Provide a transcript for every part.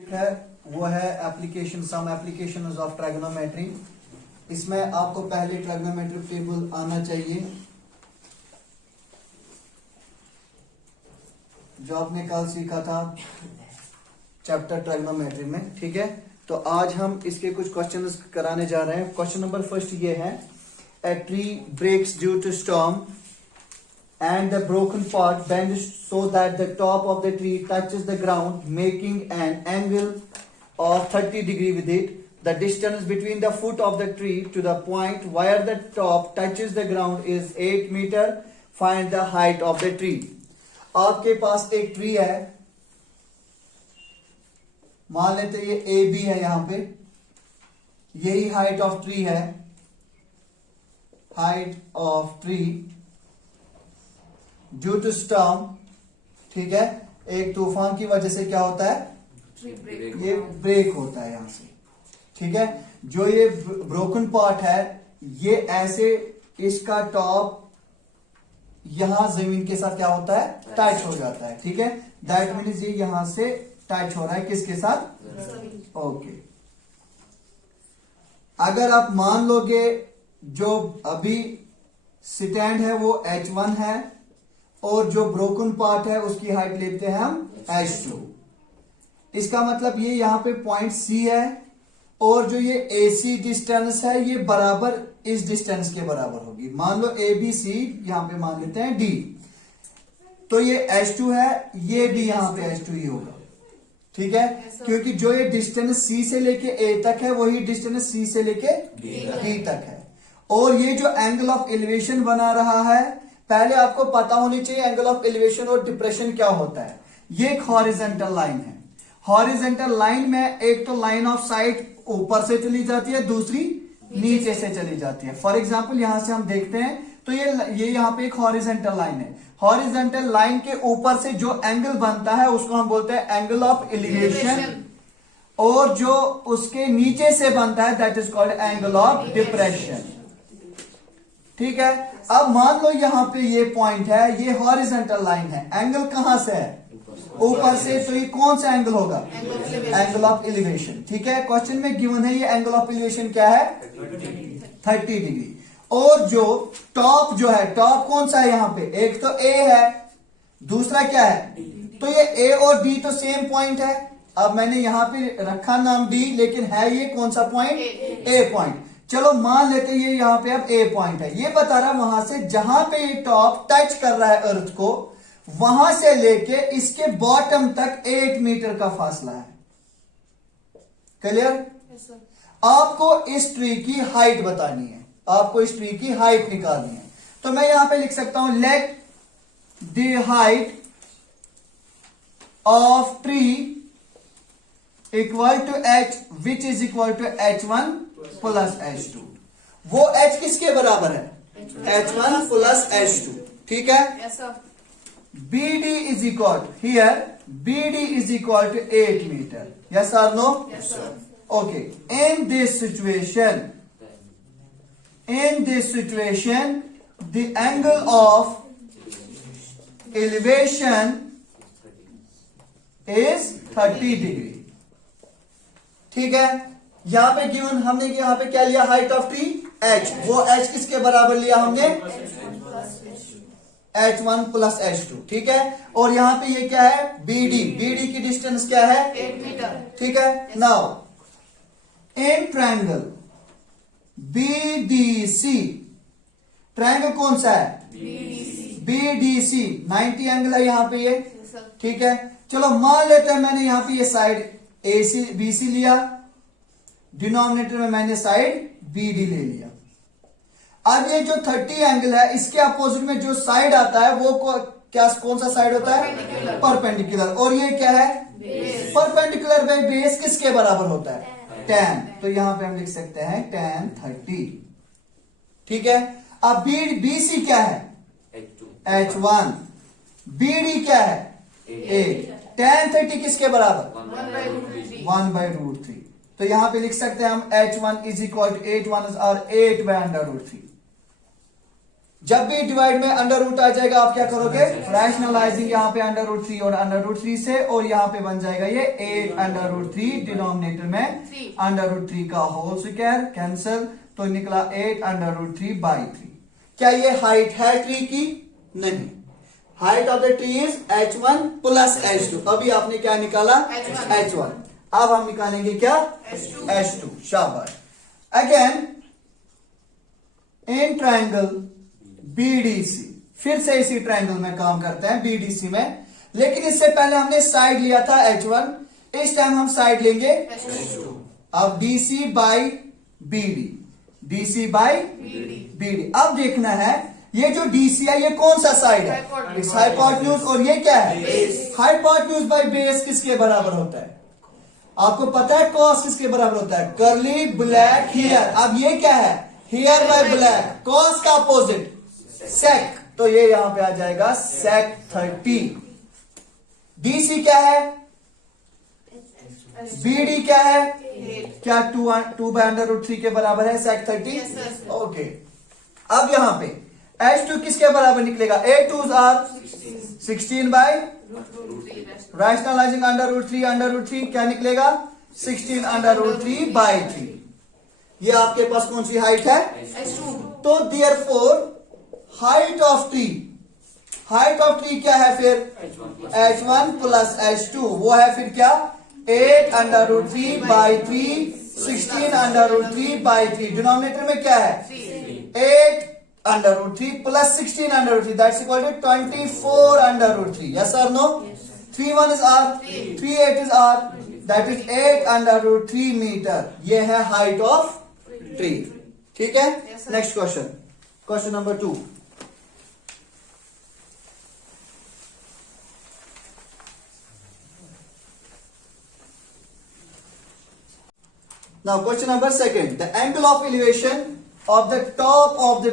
है वो है एप्लीकेशन सम एप्लीकेशंस ऑफ ट्रायगोनोमेट्री। इसमें आपको पहले ट्रायगोनोमेट्रिक टेबल आना चाहिए जो आपने कल सीखा था चैप्टर ट्रायगोनोमेट्री में। ठीक है, तो आज हम इसके कुछ क्वेश्चंस कराने जा रहे हैं। क्वेश्चन नंबर फर्स्ट ये है, a tree breaks due to storm and the broken part bends so that the top of the tree touches the ground, making an angle of 30 degree with it. The distance between the foot of the tree to the point where the top touches the ground is 8 meter. Find the height of the tree. आपके पास एक tree है, मान लेते ये A B है, यहां पे यही हाइट ऑफ ट्री है, height of tree due to storm. ठीक है, एक तूफान की वजह से क्या होता है, ये ब्रेक होता है यहां से। ठीक है, जो ये ब्रोकन पार्ट है ये ऐसे इसका टॉप यहां जमीन के साथ क्या होता है, टच हो जाता है। ठीक है, दैट मीन्स ये यहां से टच हो रहा है किसके साथ, ओके। अगर आप मान लोगे जो अभी स्टैंड है वो H1 है और जो ब्रोकन पार्ट है उसकी हाइट लेते हैं हम H2। इसका मतलब ये यहां पे पॉइंट C है और जो ये AC डिस्टेंस है ये बराबर इस डिस्टेंस के बराबर होगी। मान लो ABC, यहां पे मान लेते हैं D, तो ये H2 है, ये D यहां पे H2 ही होगा। ठीक है, क्योंकि जो ये डिस्टेंस C से लेके A तक है वही डिस्टेंस C से लेके D तक है। और ये जो एंगल ऑफ एलिवेशन बना रहा है, पहले आपको पता होनी चाहिए एंगल ऑफ एलिवेशन और डिप्रेशन क्या होता है। ये एक हॉरिजॉन्टल लाइन है। हॉरिजॉन्टल लाइन में एक तो लाइन ऑफ साइट ऊपर से चली जाती है, दूसरी नीचे से चली जाती है। फॉर एग्जांपल यहां से हम देखते हैं तो ये यहाँ पे एक हॉरिजॉन्टल लाइन है। हॉरिजॉन्टल लाइन के ऊपर से जो एंगल बनता है उसको हम बोलते हैं एंगल ऑफ एलिवेशन, और जो उसके नीचे से बनता है that is called angle of depression. ठीक है, अब मान लो यहां पे ये पॉइंट है, ये हॉरिजॉन्टल लाइन है, एंगल कहां से है, ऊपर से, तो ये कौन सा एंगल होगा, एंगल ऑफ एलिवेशन। ठीक है, क्वेश्चन में गिवन है ये एंगल ऑफ एलिवेशन क्या है, 30 डिग्री। और जो टॉप जो है, टॉप कौन सा है यहाँ पे, एक तो ए है, दूसरा क्या है, तो ये ए और डी तो सेम पॉइंट है। अब मैंने यहां पे रखा नाम डी, लेकिन है ये कौन सा पॉइंट, ए पॉइंट। चलो मान लेते ये यहां पे अब ए पॉइंट है। ये बता रहा है वहां से जहां पे ये टॉप टच कर रहा है अर्थ को, वहां से लेके इसके बॉटम तक 8 मीटर का फासला है। क्लियर? आपको इस ट्री की हाइट बतानी है, आपको इस ट्री की हाइट निकालनी है। तो मैं यहां पे लिख सकता हूं, let the height of tree equal to H which is equal to H1 plus H2। वो H किसके बराबर है, H1 प्लस H2। ठीक है, BD is equal here, BD is equal to 8 metre. Yes और no? Okay, in this situation the angle of elevation is 30 degree. ठीक है, यहां पे गिवन हमने यहां पे क्या लिया, हाइट ऑफ ट्री H, वो H किसके बराबर लिया हमने, H1 प्लस H2। ठीक है, और यहां पे ये क्या है, BD, BD की डिस्टेंस क्या है, 8 मीटर। ठीक है, now in triangle BDC, triangle कौन सा है, BDC 90 एंगल है यहां पे ये। ठीक है, चलो मान लेते हैं मैंने यहां पे ये साइड AC BC लिया, डिनोमिनेटर में मैंने साइड BD ले लिया। अब ये जो 30 एंगल है इसके अपोजिट में जो साइड आता है वो क्या, कौन सा साइड होता है, परपेंडिकुलर। और ये क्या है, परपेंडिकुलर बाय बेस किसके बराबर होता है, tan। तो यहां पे हम लिख सकते हैं tan 30। ठीक है, अब BC क्या है, H1, BD क्या है, 8, tan 30 किसके बराबर, 1/√3। तो यहां पे लिख सकते हैं हम H1 इज इक्वल टू 8 1 और 8/√3। जब भी डिवाइड में अंडर रूट आ जाएगा आप क्या करोगे, रैशनलाइजिंग यहाँ पे अंडर रूट 3 और अंडर रूट 3 से, और यहाँ पे बन जाएगा ये 8 अंडर रूट 3, डिनोमिनेटर में अंडर रूट 3 का होल स्क्वायर कैंसिल, तो निकला 8 अंडर रूट 3 बाई 3। क्या ये हाइट है ट्री की? नहीं, height of the tree is h1 plus h2। अभी आपने क्या निकाला? h1। अब हम निकालेंगे क्या? h2। शाबाश। अगेन इन ट्रायंगल BDC, फिर से इसी ट्रायंगल में काम करते हैं BDC में, लेकिन इससे पहले हमने साइड लिया था h1, इस टाइम हम साइड लेंगे h2। अब DC by BD, DC by BD। अब देखना है ये जो DC है ये कौन सा साइड है? इट्स हाइपोटेन्यूज, और ये क्या है? हाइपोटेन्यूज बाई बेस किसके बराबर होता है? आपको पता है कॉस किसके बराबर होता है? Curly black here. अब ये क्या है? हियर बाय ब्लैक, कॉस का अपोजिट सेक, तो ये यहां पे आ जाएगा सेक 30। DC क्या है? BD क्या है? क्या 2 बाय अंडर रूट 3 के बराबर है सेक 30? ओके। अब यहां पे h2 किसके बराबर निकलेगा? 8 2s are 16 by rationalising under root 3 क्या निकलेगा? 16 अंडर रूट 3 बाई 3। ये आपके पास कौन सी हाइट है? तो therefore height of tree, height of tree क्या है फिर? h1 प्लस h2, वो है फिर क्या? 8 under root 3 by 3, 16 under root 3 by 3। Denominator में क्या है? 8 under root 3 plus 16 under root 3, that's equal to 24 under root 3। Yes और no? 3 1 is r, 3 8 is r, that is 8 under root 3 metre. ये है हाइट ऑफ ट्री। ठीक है, next question, question number 2। Now question number 2, the angle of elevation of the top of the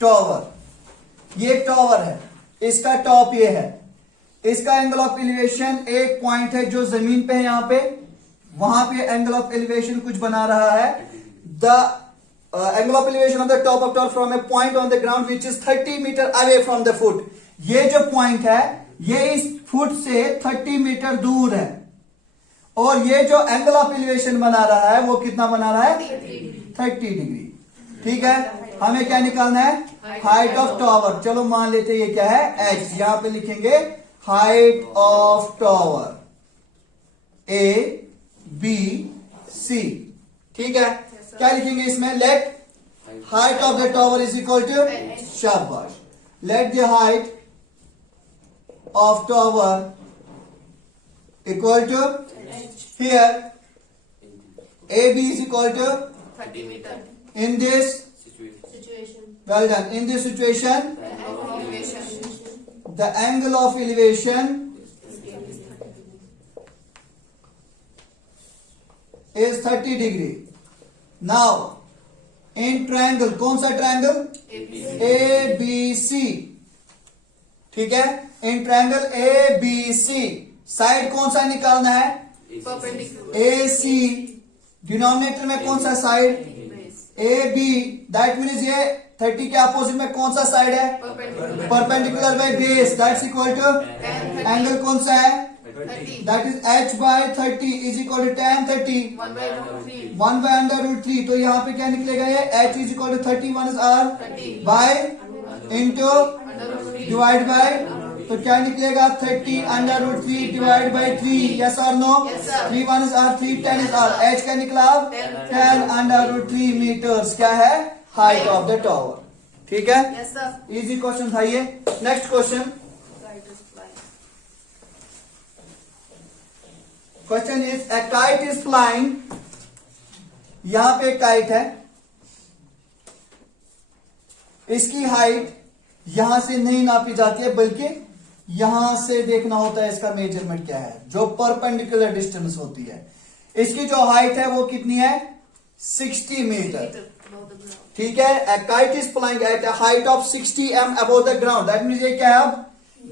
tower। ये tower है, इसका top ये है, इसका एंगल ऑफ एलिवेशन एक पॉइंट है जो जमीन पे है, यहां पे वहां पे एंगल ऑफ एलिवेशन कुछ बना रहा है। The angle of elevation of the top of tower from a point on the ground which is 30 metre away from the foot. ये जो पॉइंट है ये इस फुट से 30 मीटर दूर है, और ये जो एंगल ऑफ एलिवेशन बना रहा है वो कितना बना रहा है? 30 डिग्री। ठीक है, हमें क्या निकालना है? Height of tower. चलो मान लेते हैं ये क्या है? h। यहां पे लिखेंगे हाइट ऑफ टॉवर ABC। ठीक है, क्या लिखेंगे इसमें? Let height of the tower is equal to, शाबाश, let the height of tower equal to, here AB is equal to 30 meter. in this Situation. well done, in this situation Elevation. the angle of elevation is 30 degree। now in triangle, कौन सा triangle? ABC। ठीक है, in triangle ABC side कौन सा निकालना है? Perpendicular. AC। Denominator में कौन सा साइड? AB। दैट मीन्स ये 30 के अपोजिट में कौन सा साइड है? Perpendicular. Perpendicular by base, that's equal to angle कौन सा है? 30. That is h by 30 is equal to tan 30 1 by root 3. 1 by under root 3। तो यहाँ पे क्या निकलेगा? ये h is equal to 31 is r 30. By into Under root 3. Divide by, तो क्या निकलेगा? 30 under root 3 divide by 3। Yes और no? Yes, sir. 3 1 is r, 3 10 is r। h का निकला 10 अंडर रूट 3 मीटर्स। क्या है? Height of the tower. ठीक है, Yes, sir. इजी क्वेश्चन था ये। Next question, Kite is flying. Question is a kite is flying. यहां पे काइट है, इसकी हाइट यहां से नहीं नापी जाती है, बल्कि यहां से देखना होता है इसका मेजरमेंट क्या है, जो परपेंडिकुलर डिस्टेंस होती है। इसकी जो हाइट है वो कितनी है? 60 metre. Meter above the ground. ठीक है, a kite is flying at a height of 60 m above the ground। That means ये क्या है? अब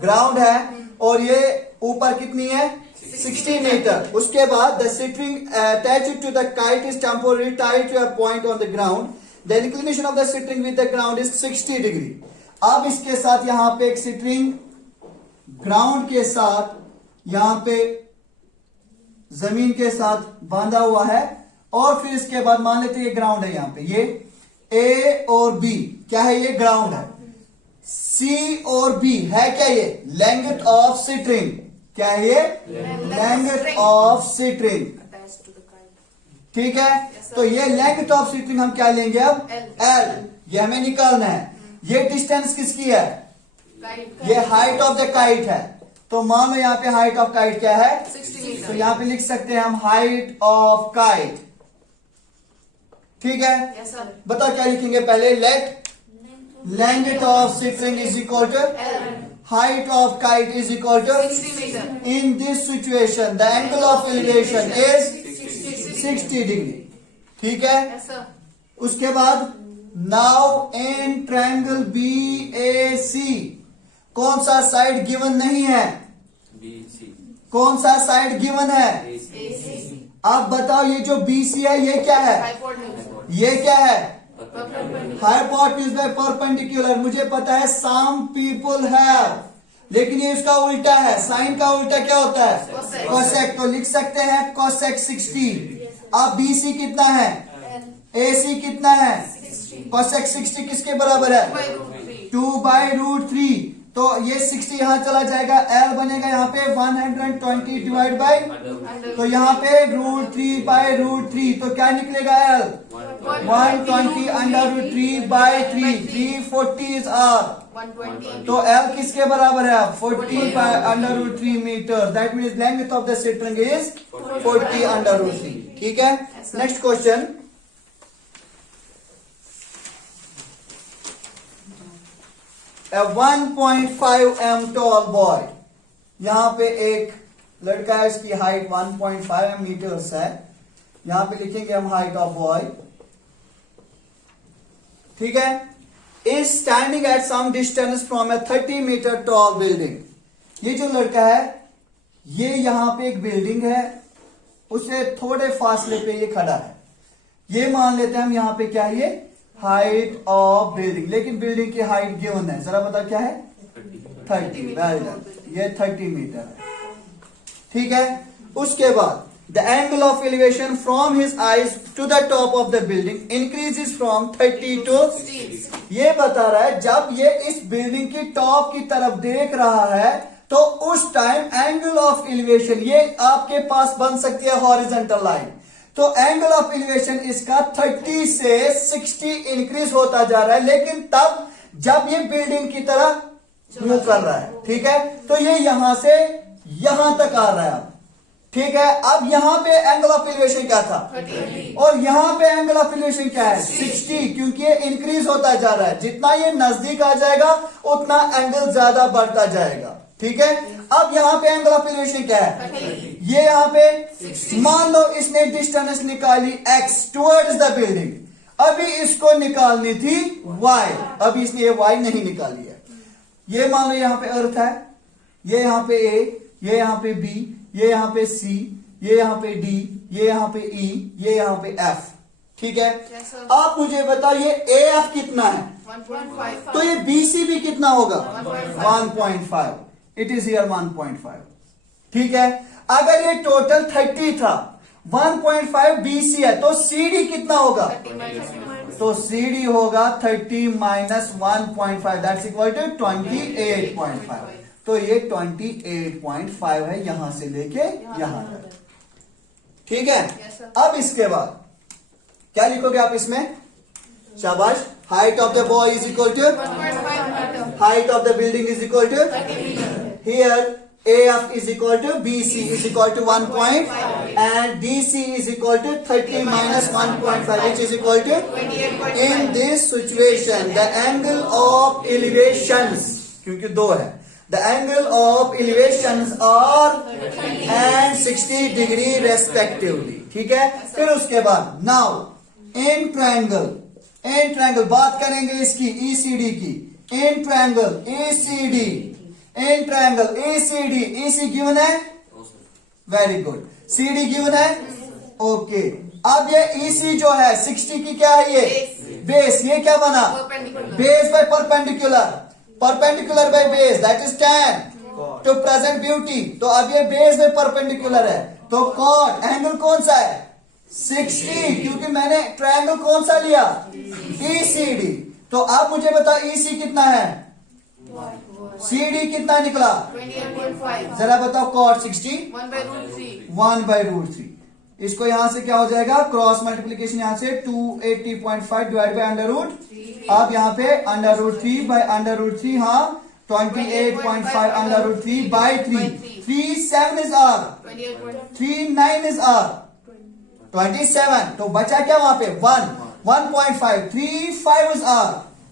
ग्राउंड है और ये ऊपर कितनी है? 60 मीटर। उसके बाद the string attached to the kite is temporarily tied to a point on the ground। The inclination of the sitting with the ground is 60 degree. अब इसके साथ यहां पे एक सिटिंग ग्राउंड के साथ यहां पे जमीन के साथ बांधा हुआ है, और फिर इसके बाद मान लेते हैं ये ग्राउंड है, यहां पे ये ए और बी क्या है, ये ग्राउंड है। सी और बी है क्या, ये लेंथ ऑफ सिटिंग, क्या है ये length of sitting, Attached to the kite. ठीक है। Yes, sir. तो ये लेंथ ऑफ सिटिंग हम क्या लेंगे अब, L. एल, ये हमें निकालना है। ये डिस्टेंस किसकी है, Kite. ये हाइट ऑफ द काइट है। तो मान लो यहाँ पे हाइट ऑफ काइट क्या है, 60 meter. तो यहाँ पे लिख सकते हैं हम हाइट ऑफ काइट, ठीक है। Yes, sir. बताओ क्या लिखेंगे पहले, let length of sitting is equal to L. height of kite is equal to 60 meter. in this situation the angle of elevation is 60 degree, ठीक है। Yes, sir. उसके बाद now in triangle BAC कौन सा साइड गिवन नहीं है, BC कौन सा साइड गिवन है, AC. आप बताओ ये जो BC है ये क्या है, Hypotenuse. ये क्या है, Perpendicular. Hypotenuse by perpendicular. मुझे पता है सम पीपल हैव, लेकिन ये इसका उल्टा है, साइन का उल्टा क्या होता है, Cosec. कोसेक। तो लिख सकते हैं कोसेक 60। अब BC कितना है, L. AC कितना है, 60. कोसेक 60 किसके बराबर है, By root 3. 2/√3। तो ये 60 यहां चला जाएगा, L बनेगा यहाँ पे 120 डिवाइड बाय, तो यहाँ पे √3/√3, तो क्या निकलेगा L 120 √3/3, 340 इज R। 120. तो L किसके बराबर है, 40/√3 metre. That means length of the sitting is 40/√3, ठीक है। Next question, a 1.5 m tall boy, यहां पे एक लड़का है, इसकी हाइट 1.5 मीटर्स है। यहां पे लिखेंगे हम हाइट ऑफ बॉय, ठीक है। Is standing at some distance from a 30 metre tall building. ये जो लड़का है, ये यहां पे एक बिल्डिंग है, उससे थोड़े फासले पे ये खड़ा है। ये मान लेते हैं हम यहां पे क्या है, ये हाइट ऑफ बिल्डिंग, लेकिन बिल्डिंग की हाइट गिवन है, जरा बताओ क्या है, 30। वेरी गुड, ये 30 मीटर है, ठीक है। उसके बाद the angle of elevation from his eyes to the top of the building increases from 30 to, ये बता रहा है जब ये इस बिल्डिंग की टॉप की तरफ देख रहा है तो उस टाइम एंगल ऑफ एलिवेशन ये आपके पास बन सकती है हॉरिजॉन्टल लाइन। तो एंगल ऑफ एलिवेशन इसका 30 से 60 इंक्रीज होता जा रहा है, लेकिन तब जब ये बिल्डिंग की तरह मूव कर रहा है, ठीक है। तो ये यहां से यहां तक आ रहा है अब, ठीक है। अब यहां पे एंगल ऑफ एलिवेशन क्या था, 30. और यहां पे एंगल ऑफ एलिवेशन क्या है, 60, क्योंकि ये इंक्रीज होता जा रहा है। जितना ये नजदीक आ जाएगा उतना एंगल ज्यादा बढ़ता जाएगा, ठीक है। अब यहां पे एंगल ऑफ एलिवेशन क्या है, 30. ये यहां पे मान लो इसने डिस्टेंस निकाली x टुवर्ड्स द बिल्डिंग, अभी इसको निकालनी थी y, अभी इसने ये y नहीं निकाली है। ये मान लो यहां पे अर्थ है, ये यहां पे a, ये यहां पे b, ये यहां पे c, ये यहां पे d, ये यहां पे e, ये यहां पे f, ठीक है। Yes, sir. आप मुझे बताओ ये AF कितना है, 1.5. तो ये BC भी कितना होगा, 1.5. 1.5, इट इज हियर 1.5, ठीक है। अगर ये टोटल 30 था, 1.5 BC है, तो CD कितना होगा, 30 minus 1. तो CD होगा 30 माइनस 1.5, दैट्स इक्वल टू 28.5। तो ये 28.5 है यहां से लेके यहां तक, ठीक है। Yes, sir. अब इसके बाद क्या लिखोगे आप इसमें, शाबाश, height of the boy is equal to 1.5 meter. height of the building is equal to, 30 meter. here AF is equal to BC is equal to 1 point and BC is equal to 30 minus 1.5 which is equal to, 28.5. in this situation the angle of elevations, क्योंकि दो है, the angle of elevations are and 60 degree respectively, ठीक है। फिर उसके बाद now in triangle बात करेंगे इसकी ECD की, in triangle ACD, in triangle ACD, AC given है, वेरी गुड, CD given है, ओके। अब ये EC जो है 60 की क्या है ये बेस, ये क्या बना base by perpendicular, perpendicular by base that is tan टू प्रेजेंट ब्यूटी। तो अब ये बेस बाय परपेंडिकुलर है तो कॉट एंगल कौन सा है 60, क्योंकि मैंने ट्रायंगल कौन सा लिया ECD। तो अब मुझे बताओ EC कितना है, CD कितना निकला, 28.5 जरा बताओ कॉट 60 1 by root 3 1/√3। इसको यहां से क्या हो जाएगा क्रॉस मल्टीप्लीकेशन, यहां से 280.5 डिवाइड बाय √3। अब यहां पे √3 बाय √3, हाँ 28.5 √3 by 3, 3 7 is R, 3 9 is R 27। तो बचा क्या वहां पे 1 3 5 इज R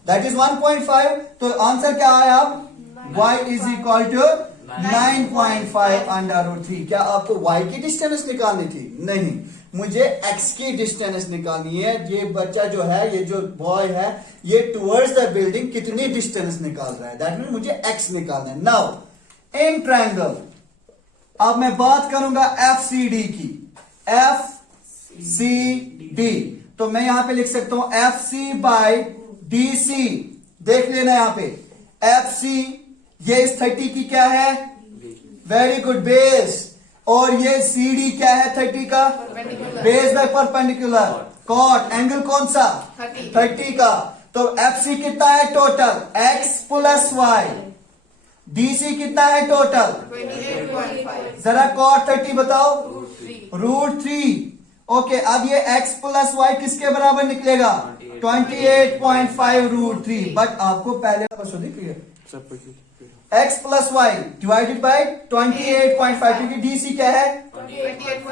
दैट इज 1.5। तो आंसर क्या आया अब y इज इक्वल टू 9.5 √3। क्या आपको y की डिस्टेंस निकालनी थी, नहीं, मुझे x की डिस्टेंस निकालनी है। ये बच्चा जो है, ये जो बॉय है, ये टुवर्ड्स द बिल्डिंग कितनी डिस्टेंस निकाल रहा है, दैट मीन मुझे x निकालना है। नाउ इन ट्रायंगल अब मैं बात करूंगा FCD की, FCD तो मैं यहां पे लिख सकता हूं FC बाय DC। देख लेना यहां पे FC ये इस 30 की क्या है, वेरी गुड बेस, और ये CD क्या है 30 का base by perpendicular, cot angle कौन सा 30 का। तो FC कितना है total x plus y, DC कितना है टोटल, 28.5 जरा कॉट 30 बताओ √3। ओके अब ये x प्लस y किसके बराबर निकलेगा 28.5 √3। बट आपको पहले x plus Y divided by 28.5, क्योंकि DC क्या है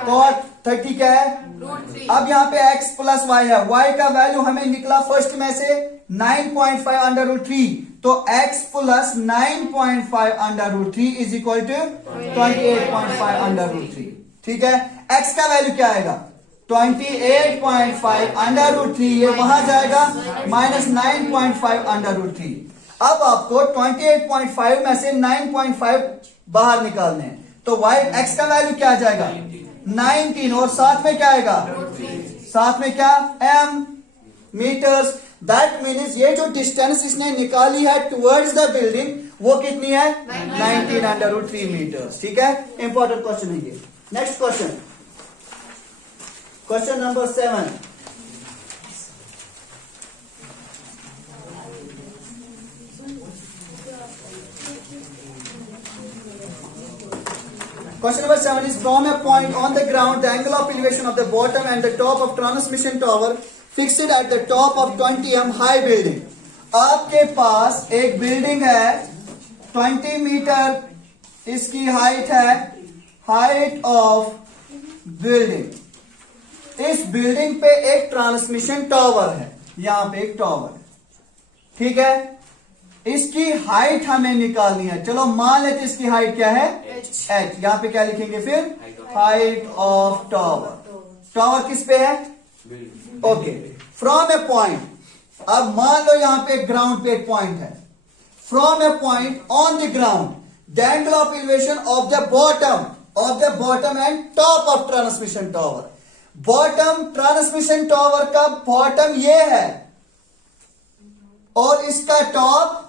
cot 30 क्या है √3 अब यहाँ पे x प्लस वाई है, y का वैल्यू हमें निकला फर्स्ट में से 9.5 √3। तो x plus 9.5 √3 is equal to 28.5 √3। ठीक है, x का वैल्यू क्या आएगा 28.5 √3, ये वहां जाएगा माइनस 9.5 √3। अब आपको 28.5 में से 9.5 बाहर निकालने हैं, तो y x का वैल्यू क्या आ जाएगा 19, और साथ में क्या आएगा साथ में क्या m मीटर्स। दैट मीन्स ये जो डिस्टेंस इसने निकाली है टुवर्ड्स द बिल्डिंग वो कितनी है 19 √3 मीटर्स। ठीक है, इंपॉर्टेंट क्वेश्चन है ये। Next question, question number 7। Question number 7 is from a point on the ground, the angle of elevation of the bottom and the top of transmission tower fixed at the top of 20 m high building। आपके पास एक building है 20 metre इसकी height है, height of building. इस building पे एक transmission tower है, यहां पे एक टावर है, ठीक है, इसकी हाइट हमें निकालनी है। चलो मान लेते इसकी हाइट क्या है h, यहां पे क्या लिखेंगे फिर हाइट ऑफ टावर। टावर किस पे है ओके, फ्रॉम ए पॉइंट, अब मान लो यहां पे ग्राउंड पे एक पॉइंट है, from a point on the ground the angle of elevation of the bottom and top of transmission tower. Bottom transmission tower का बॉटम ये है और इसका टॉप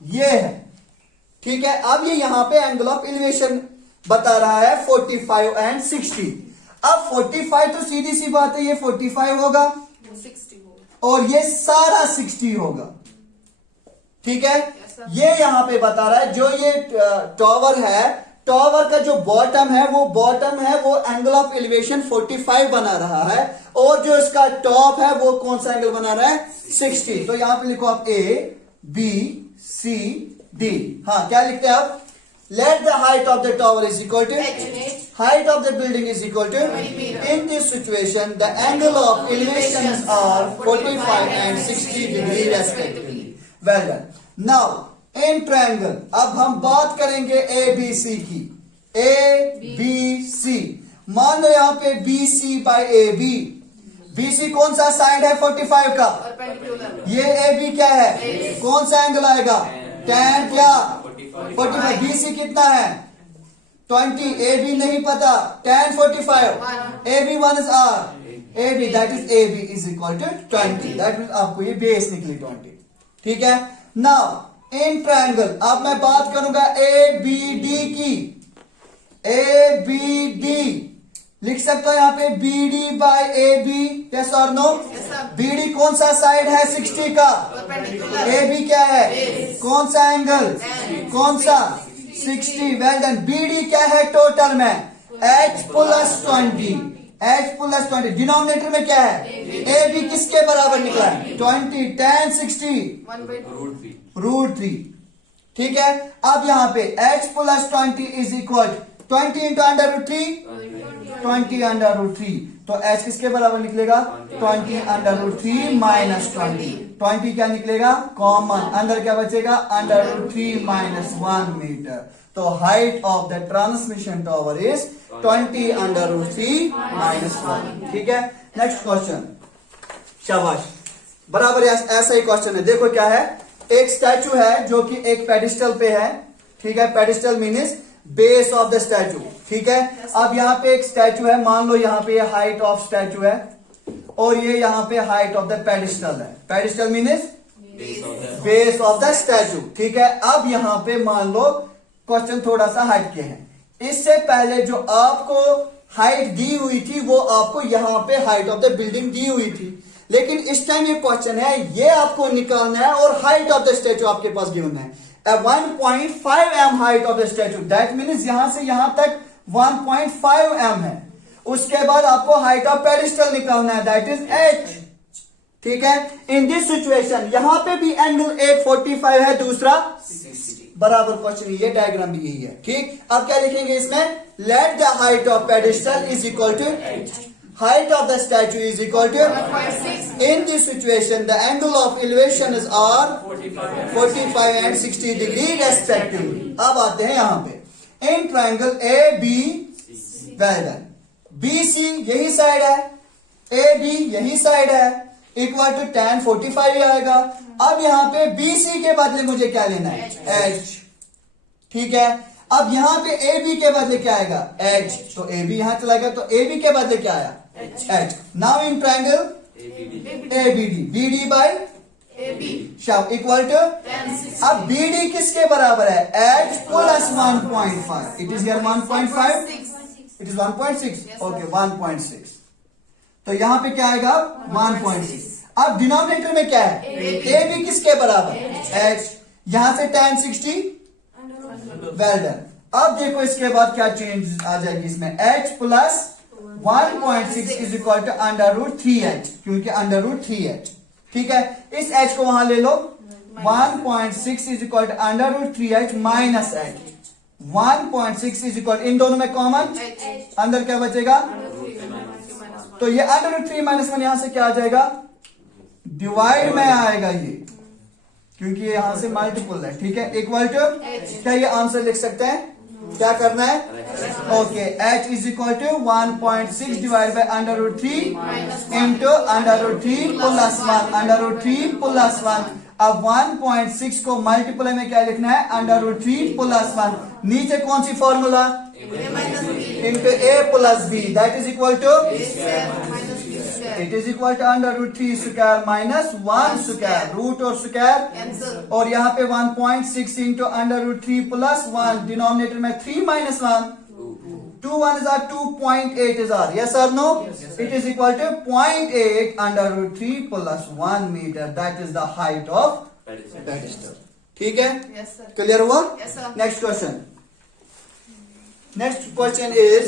ये है, ठीक है। अब ये यहां पे एंगल ऑफ एलिवेशन बता रहा है 45 एंड 60। अब 45 तो सीधी सी बात है ये 45 होगा 60 और ये सारा 60 होगा, ठीक है। ये यहां पे बता रहा है जो ये टावर है, टावर का जो बॉटम है वो एंगल ऑफ एलिवेशन 45 बना रहा है और जो इसका टॉप है वो कौन सा एंगल बना रहा है 60। तो यहां पे लिखो आप A B C D। हाँ क्या लिखते हैं आप, let the height of the tower is equal to height of the building is equal to, in this situation the angle of elevations are 45 and 60 degree respectively। well done। now in triangle अब हम बात करेंगे ABC की, ABC। मान लो यहाँ पे BC by AB, BC कौन सा साइड है 45 का, ये AB क्या है कौन सा एंगल आएगा tan क्या 45। BC कितना है 20, AB नहीं पता, tan 45, AB 1 is R, A B that is A B is equal to 20, that mean आपको ये बेस निकली 20। ठीक है, नाउ इन ट्रायंगल अब मैं बात करूंगा ए बी डी की। ए बी डी लिख सकते हो यहाँ पे B D by A B, yes और नो? बी डी कौन सा साइड है 60 का? ए बी क्या है? कौन सा एंगल? कौन सा? 60। Well done. बी डी क्या है टोटल में? h plus 20, h plus 20। Denominator में क्या है? ए बी किसके बराबर निकला है? 20, 10, 60 √3। ठीक है, अब यहाँ पे h plus 20 is equal 20 into √3, 20 √3। तो h किसके बराबर निकलेगा? 20 √3 माइनस 20। 20 क्या निकलेगा? कॉमन। अंदर क्या बचेगा? √3 माइनस 1 मीटर। तो height of the transmission tower is 20 √3 minus 1। ठीक है, नेक्स्ट क्वेश्चन। शाबाश, बराबर ऐसा ही क्वेश्चन है। देखो क्या है, एक स्टैचू है जो कि एक पेडिस्टल पे है। ठीक है, pedestal means base of the statue. ठीक है, अब यहाँ पे एक स्टैचू है, मान लो यहाँ पे हाइट ऑफ स्टैचू है और ये यहाँ पे हाइट ऑफ द पेडिस्टल है। Pedestal means base of the statue. ठीक है, अब यहाँ पे मान लो क्वेश्चन थोड़ा सा हट के है। इससे पहले जो आपको हाइट दी हुई थी वो आपको यहाँ पे हाइट ऑफ द बिल्डिंग दी हुई थी, लेकिन इस टाइम ये क्वेश्चन है ये आपको निकालना है और हाइट ऑफ द स्टैचू आपके पास गिवन है 1.5 m height of the statue. That means यहां से यहां तक 1.5 m है। उसके बाद आपको हाइट ऑफ पेडिस्टल निकालना है, दैट इज h। ठीक है, इन दिस सिचुएशन यहां पे भी एंगल एक 45 है, दूसरा 60। बराबर क्वेश्चन, ये डायग्राम भी यही है। ठीक, अब क्या लिखेंगे इसमें? Let the height of pedestal is equal to height of the statue is equal to 1.6. in this situation the angle of elevation is r 45 and 60 degree respectively। अब आते हैं यहां पे in triangle A B, well done, B C यही side है, A B यही side है, equal to tan 45 आएगा। अब यहां पे बी सी के बदले मुझे क्या लेना है? h। ठीक है, अब यहां पे ए बी के बदले क्या आएगा? h। तो ए बी यहां चला गया, तो ए बी के बदले क्या आया? h। Now in triangle A B D, B D by शब इक्वल टू, अब बी डी किसके बराबर है? h plus 1.5। It is 1.5, it is 1.6, okay 1.6। तो यहां पे क्या आएगा? 1.6। अब डिनोमिनेटर में क्या है? ए बी किसके बराबर? h। यहां से tan 60, वेल डन। अब देखो इसके बाद क्या चेंज आ जाएगी इसमें? h plus 1.6 is equal to √3h, क्योंकि √3h। ठीक है, इस h को वहां ले लो, 1.6 is equal to √3h minus h। 1.6 is equal, इन दोनों में कॉमन, अंदर क्या बचेगा? तो ये √3 माइनस 1 यहां से क्या आ जाएगा? डिवाइड में आएगा ये, क्योंकि ये यहां से मल्टीपल है। ठीक है, इक्वल टू, क्या ये आंसर लिख सकते हैं? क्या करना है? Okay, h is equal to 1.6 divide by √3 into √3 plus 1, √3 plus 1। अब 1.6 को मल्टीप्लाई में क्या लिखना है? √3 प्लस 1। नीचे कौन सी formula? Into a plus b, that is equal to, it is equal to √3 square minus 1 square, root और स्क्वायर, और यहाँ पे 1.6 इंटू √3 प्लस 1, डिनोमिनेटर में 3 minus 1, 2 1 is 2.8 is r, yes or no? It is equal to 0.8 √3 plus 1 meter, that is the height of pedestal। ठीक है, clear हुआ? Next question. Next question is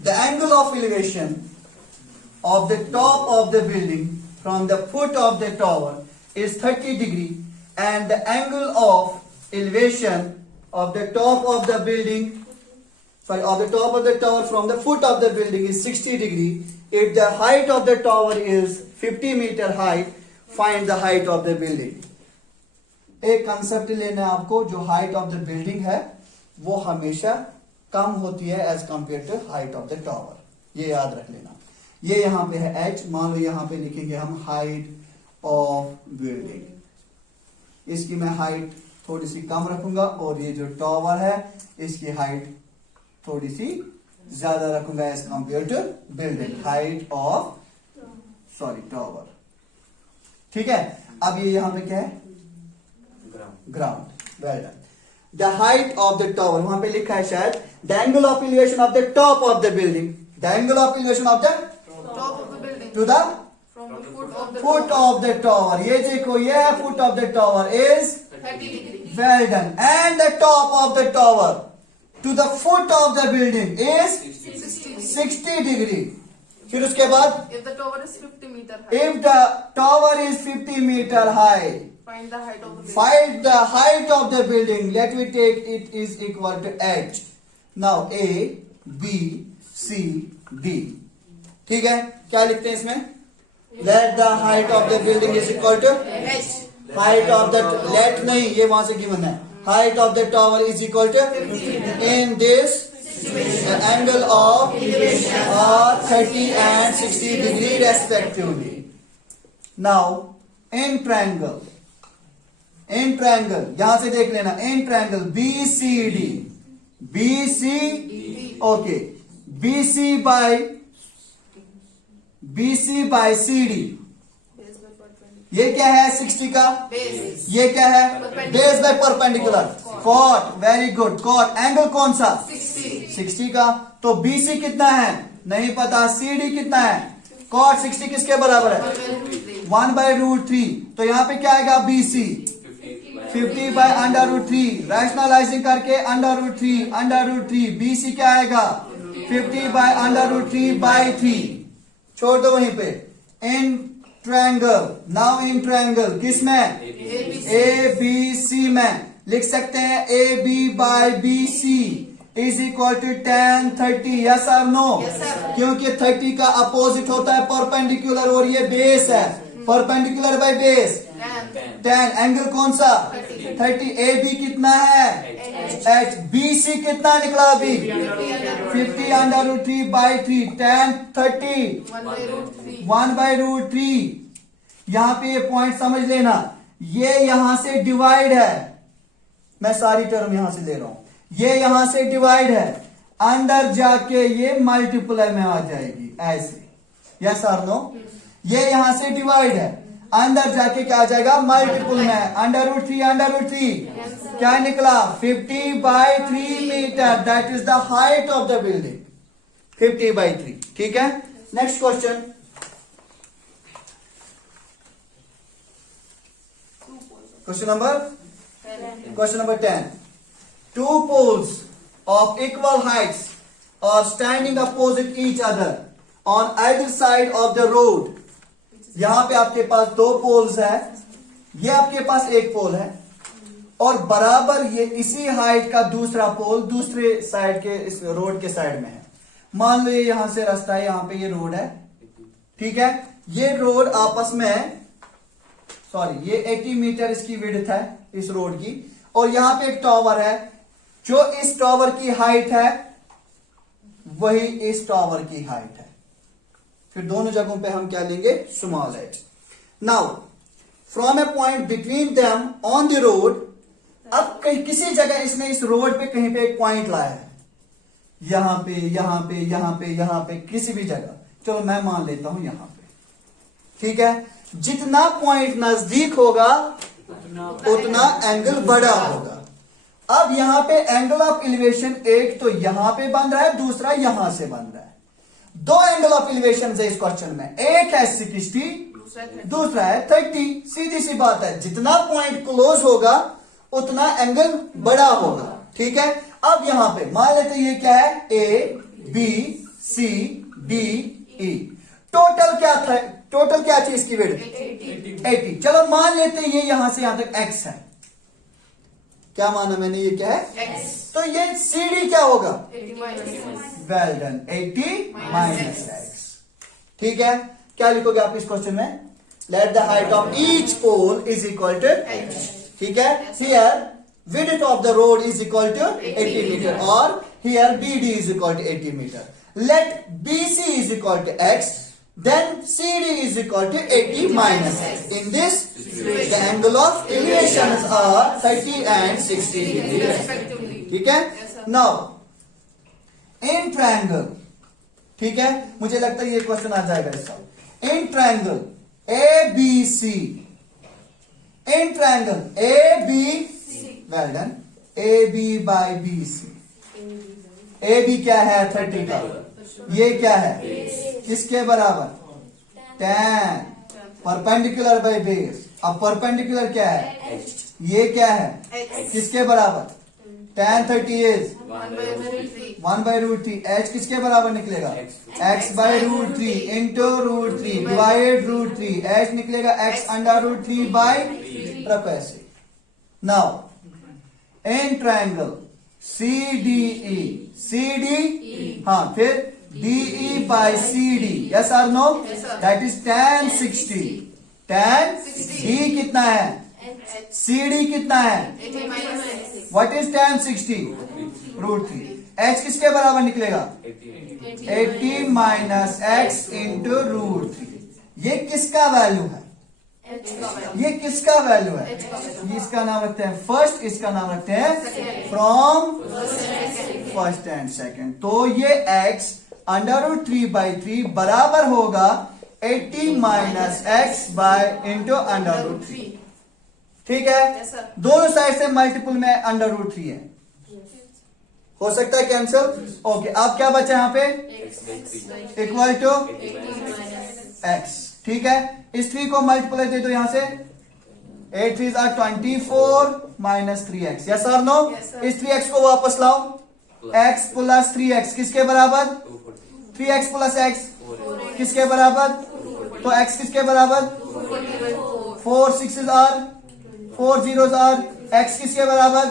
the angle of elevation of the top of the building from the foot of the tower is 30 degree and the angle of elevation of the top of the building, of the top of the tower from the foot of the building is 60 degree. If the height of the tower is 50 meter height, find the height of the building। एक concept लेना है आपको, जो height of the building है वो हमेशा कम होती है as compare to height of the tower, ये याद रख लेना। ये यहां पे है h, मान लो यहां पे लिखेंगे हम हाइट ऑफ बिल्डिंग। इसकी मैं हाइट थोड़ी सी कम रखूंगा और ये जो टावर है इसकी हाइट थोड़ी सी ज्यादा रखूंगा as compare to building height of tower. ठीक है, अब ये यहां पे क्या है? Ground. Well done. The height of the tower, वहां पे लिखा है शायद the angle of elevation of the top of the building, the angle of elevation of the Top of the building. To the From the foot of the foot of the tower. ये देखो, ये है foot of the tower is 30 degree. well done, and the top of the tower to the foot of the building is 60 degree. फिर उसके बाद If the tower is 50 meter high, if the tower is 50 meter high, find the height of the building. find the height of the building. Let me take it is equal to h. Now A, B, C, D. ठीक है, क्या लिखते हैं इसमें? Let the height of the building is equal to H. height of the let नहीं, ये वहां से गिवन है। height of the tower is equal to in this the angle of are 30 and 60 degree respectively. Now in triangle यहां से देख लेना, in triangle BCD okay, BC by CD, Base by perpendicular. ये क्या है? 60 का। Base. ये क्या है? Base by perpendicular. Cot, very good. Cot angle कौन सा? 60 का। तो BC कितना है? नहीं पता। CD कितना है? कॉट 60 किसके बराबर है? 1/√3। तो यहाँ पे क्या आएगा? BC 50 bye √3। रैशनलाइजिंग करके √3 BC क्या आएगा? 50 बाय √3/3। छोड़ दो वहीं पे। In triangle, now in triangle किस में? ABC में लिख सकते हैं AB by BC is equal to tan 30। Yes और नो? Yes, sir. क्योंकि 30 का अपोजिट होता है परपेंडिकुलर, और ये बेस है। Perpendicular by base tan। Angle कौन सा? 30। AB कितना है? H। BC कितना निकला अभी? 50 √3/3 tan 30 1/√3। यहां पे ये पॉइंट समझ लेना, ये यहां से डिवाइड है। मैं सारी टर्म यहां से ले रहा हूं। ये यहां से डिवाइड है, अंदर जाके ये मल्टीप्लाई में आ जाएगी ऐसे। यस और नो? ये यहां से डिवाइड है, अंदर जाके क्या आ जाएगा? मल्टीपल में। √3 क्या निकला? 50/3 metre. That is the height of the building, 50/3। ठीक है, next question. Question number 10. Two poles of equal heights are standing opposite each other on either side of the road. यहां पे आपके पास दो पोल्स है, ये आपके पास एक पोल है, और बराबर ये इसी हाइट का दूसरा पोल दूसरे साइड के इस रोड के साइड में है। मान लो ये यहां से रास्ता है, यहां पे ये रोड है। ठीक है, ये रोड आपस में ये 80 मीटर इसकी विड्थ है इस रोड की, और यहां पे एक टावर है। जो इस टावर की हाइट है वही इस टावर की हाइट है। फिर दोनों जगहों पे हम क्या लेंगे? Small h। Now from a point between them on the road, अब कहीं किसी जगह इसने इस रोड पे कहीं पे एक पॉइंट लाया है, यहां पे यहां पे यहां पे यहां पे किसी भी जगह। चलो मैं मान लेता हूं यहां पे। ठीक है, जितना पॉइंट नजदीक होगा उतना एंगल बड़ा होगा। अब यहां पे एंगल ऑफ एलिवेशन एक तो यहां पे बन रहा है, दूसरा यहां से बन रहा है। दो एंगल ऑफ एलिवेशन है इस क्वेश्चन में, एक है 60, दूसरा है 30। सीधी सी बात है, जितना पॉइंट क्लोज होगा उतना एंगल बड़ा होगा। ठीक है, अब यहां पे मान लेते ये क्या है? A B C D E। Total क्या था? टोटल क्या थी इसकी विड्थ? 80। चलो मान लेते हैं ये यहां से यहां तक x है। क्या माना मैंने? ये क्या है? X. तो ये CD क्या होगा? 80 वेल डन, 80 माइनस x। ठीक है, क्या लिखोगे आप इस क्वेश्चन में? Let the height of each pole is equal to h। ठीक है, here width of the road is equal to 80 meter, or here BD is equal to 80 meter. Let BC is equal to x, then CD is equal to 80 minus x. In this, the angle of elevations are 30 and 60 degrees. respectively. ठीक है? Yes, sir. Now, in triangle, ठीक है, मुझे लगता है ये question आ जाएगा इसका। In triangle A B C, in triangle A B, well done, A B by B C. A B क्या है 30 का, ये क्या है किसके बराबर, tan परपेंडिकुलर बाई बेस। अब परपेंडिकुलर क्या है, ये क्या है किसके बराबर, tan 30 is 1 by root 3। h किसके बराबर निकलेगा, x by root 3 into root 3 divide root 3, h निकलेगा x अंडर रूट 3 बाई ट्रेपेज़। Now in triangle C D E, C D, हाँ, फिर D E by C D, yes और no, that is tan 60। tan d कितना है, सी D कितना है, what is tan 60, root 3। h किसके बराबर निकलेगा, 80 माइनस एक्स इंटू रूट 3। ये किसका वैल्यू है, ये किसका वैल्यू है, इसका नाम रखते हैं फर्स्ट, इसका नाम रखते हैं फ्रॉम फर्स्ट एंड सेकंड। तो ये x अंडर रूट 3 बाई 3 बराबर होगा 80 minus x by into under root 3, ठीक है। Yes, sir. दोनों साइड से मल्टीपल में अंडर रूट 3 है, हो सकता है कैंसिल। ओके, अब क्या बचा यहाँ पे, इक्वल टू x, ठीक है। इस 3 को मल्टीप्लाई दे दो यहां से, 8 3 आर 24 माइनस 3x, यस और नो। Yes, sir. इस 3x को वापस लाओ, x प्लस 3x किसके बराबर, 3x प्लस x किसके बराबर, तो x किसके बराबर, 4 6 आर 4 0 आर, x किसके बराबर,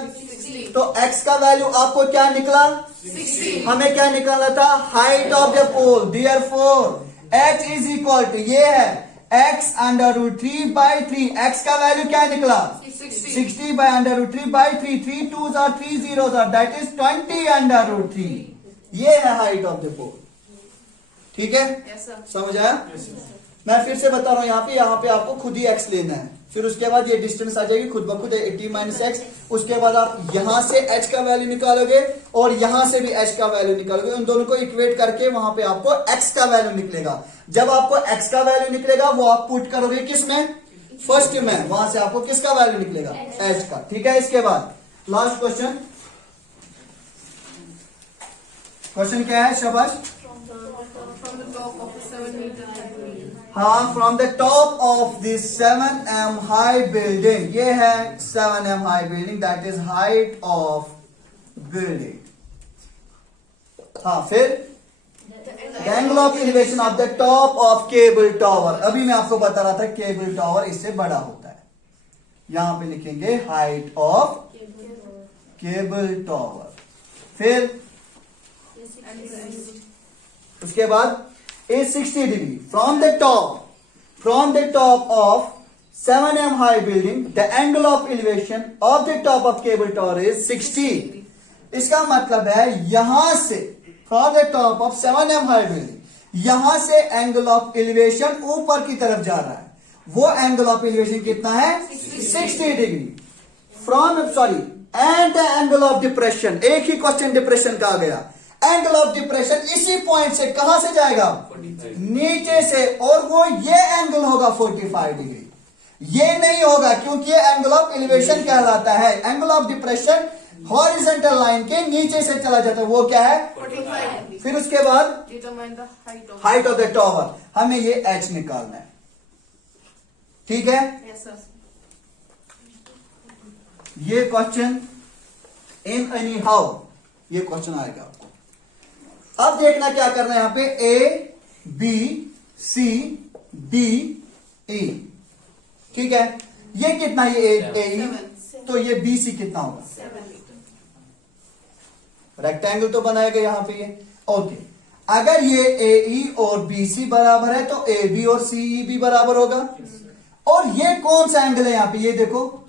तो x का वैल्यू आपको क्या निकला, 60। हमें क्या निकालना था, height of the pole. Therefore h is equal to, ये है x under root 3 by 3, x का वैल्यू क्या निकला, 60 by under root 3 by 3, 3 2s are 3 zeros are, that is 20 under root 3। ये है हाइट ऑफ द पोल, ठीक है, Yes, sir. समझ आया। मैं फिर से बता रहा हूं, यहाँ पे आपको खुद ही x लेना है, फिर उसके बाद ये डिस्टेंस आ जाएगी खुद ब खुद 80 माइनस एक्स। उसके बाद आप यहां से h का वैल्यू निकालोगे और यहां से भी h का वैल्यू निकालोगे, उन दोनों को इक्वेट करके वहां पे आपको x का वैल्यू निकलेगा। जब आपको x का वैल्यू निकलेगा वो आप पुट करोगे किसमें, फर्स्ट में, वहां से आपको किसका वैल्यू निकलेगा, h का, ठीक है। इसके बाद लास्ट क्वेश्चन, क्वेश्चन क्या है शाबाश, From the top of the 7 meter high building. हाँ, from the top of this 7m high building, ये है 7m high building, that is height of building. हाँ, फिर angle of elevation of the top of cable tower. अभी मैं आपको बता रहा था केबल टावर इससे बड़ा होता है, यहां पे लिखेंगे हाइट ऑफ केबल टावर। फिर उसके बाद is 60 degree from the top of 7m high building, the angle of elevation of the top of cable tower is 60। इसका मतलब है यहां से from the top of 7m high building, यहां से एंगल ऑफ एलिवेशन ऊपर की तरफ जा रहा है, वो एंगल ऑफ एलिवेशन कितना है 60 degree from, sorry, and the angle of depression, एक ही क्वेश्चन डिप्रेशन का आ गया। एंगल ऑफ डिप्रेशन इसी पॉइंट से कहां से जाएगा, नीचे से, और वो ये एंगल होगा 45 डिग्री। ये नहीं होगा क्योंकि ये एंगल ऑफ एलिवेशन कहलाता है, angle of depression horizontal line के नीचे से चला जाता है, वो क्या है 45 फिर उसके बाद determine the height of height of the tower, हमें ये h निकालना है, ठीक है। yes sir ये क्वेश्चन इन एनी हाउ ये क्वेश्चन आएगा आपको। अब देखना क्या करना है, यहां पे ए बी सी डी ई, ठीक है। ये कितना, ये ए ई, तो ये बी सी कितना होगा, 7 meter रेक्टेंगल तो बनाएगा यहां पे ये, ओके। अगर ये ए ई और बी सी बराबर है तो ए बी और सी ई भी बराबर होगा। और ये कौन सा एंगल है यहां पे, ये देखो,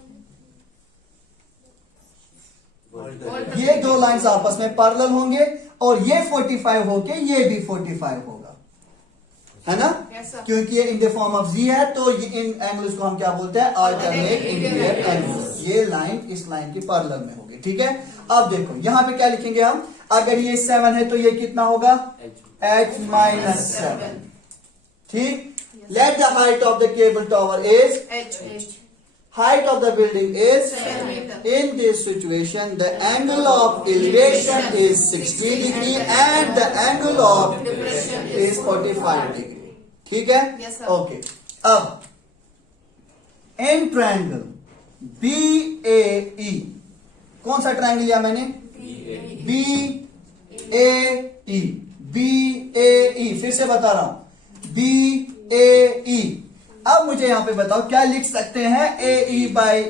ये दो लाइंस आपस में पैरेलल होंगे और ये 45 होके ये भी 45 होगा। है ना? Yes, sir. क्योंकि ये इन द फॉर्म ऑफ जी है, तो ये इन एंगल्स को हम क्या बोलते हैं? Alternate interior angles. ये लाइन इस लाइन की पैरेलल में होगी, ठीक है? अब देखो यहाँ पे क्या लिखेंगे हम? अगर ये 7 है तो ये कितना होगा? h माइनस 7, ठीक? Late the height of the cable tower is, H. height of the building is, 7 meter. in this situation the angle of elevation is 60 degree and the angle of Depression is 45 degree, ठीक है? Yes, sir. Okay, अब in triangle BAE, कौन सा triangle लिया मैंने? BAE, फिर से बता रहा हूं, BAE। अब मुझे यहां पे बताओ क्या लिख सकते हैं? AE बाई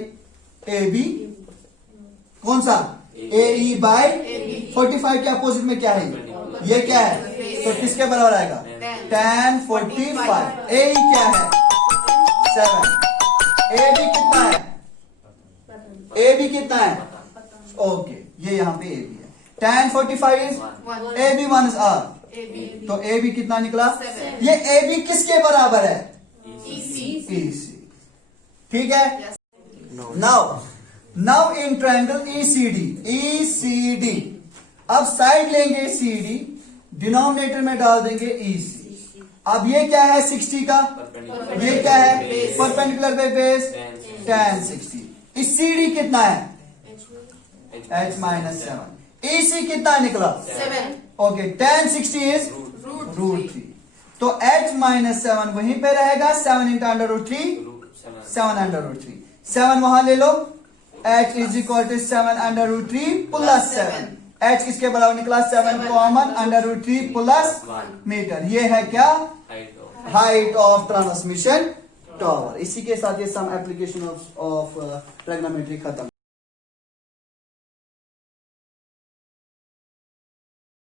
AB, कौन सा? AE बाई 45 के अपोजिट में क्या है? ये क्या है? तो किसके बराबर आएगा? tan 45। AE क्या है? 7। AB कितना है? AB कितना है? ओके, ये यहां पे AB है। tan 45 is 1. AB minus R, AB. तो AB कितना निकला? 7. ये AB किसके बराबर है? EC. EC, ठीक है? Yes. Now in triangle ECD, अब साइड लेंगे CD, डिनोमिनेटर में डाल देंगे EC। अब ये क्या है 60 का? ये क्या है? Perpendicular by base tan 60। इस CD कितना है? h minus 7। EC कितना निकला? 7. Okay, tan 60 is Root root 3. 3, तो h माइनस 7 वहीं पे रहेगा। 7 into under root 3, 7 under root 3। 7 वहां ले लो, h is equal to 7 under root 3 plus 7। h किसके बराबर निकला? 7 common, under root 3 plus metre. ये है क्या? Height of transmission tower. इसी के साथ ये सम एप्लीकेशन ऑफ ट्रिग्नोमेट्री खत्म।